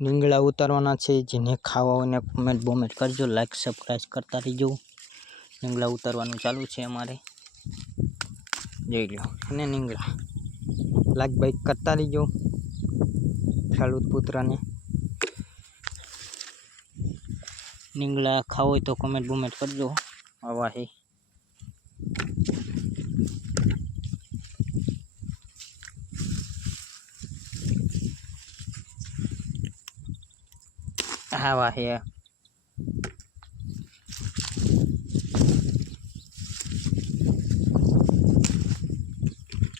રીંગણા ઉતારવાના છે, જેને ખાવા હોય ને કોમેન્ટ બોમેન્ટ કરજો, લાઈક સબસ્ક્રાઈબ કરતા રહીજો। રીંગણા ઉતારવાનું ચાલુ છે અમારે, જોઈ લો અને રીંગણા લાઈક બાઈક કરતા રહીજો ખેડૂત પુત્રને। રીંગણા ખાવ હોય તો કોમેન્ટ બોમેન્ટ કરજો। આવા હે આવા હે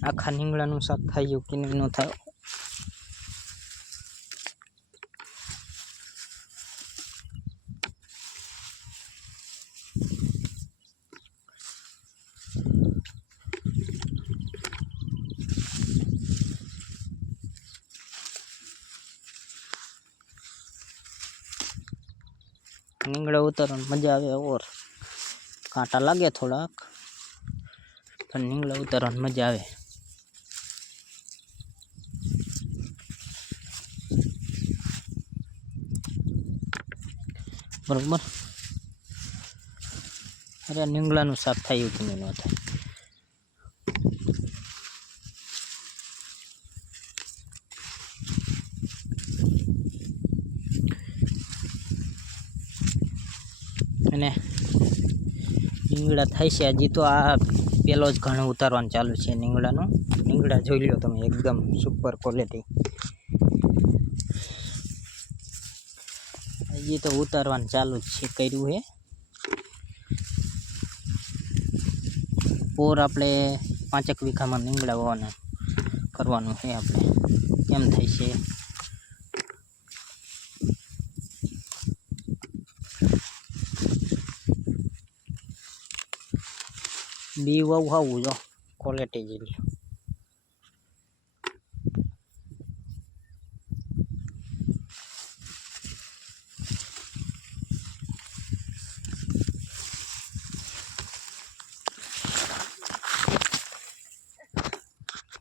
આખા રીંગણાનું શાક થાય કે નહીં ન થાય। રીંગણા ઉતારવાની મજા આવે ઓર કાંટા લાગે થોડાક, પણ રીંગણા ઉતારવાની મજા આવે। બરોબર, અરે રીંગણાનું શાક થાય કે નહીં ન થાય। અને રીંગણા થાય છે હજી તો આ પેલો જ ઘણું ઉતારવાનું ચાલુ છે રીંગણાનું। રીંગણા જોઈ લો તમે, એકદમ સુપર ક્વોલિટી। હજી તો ઉતારવાનું ચાલુ જ છે કર્યું હે। ઓર આપણે 5 વીઘામાં રીંગણા વાવવાના કરવાનું છે આપણે, કેમ થાય છે બી વાવું જો ક્વોલિટી જેવી।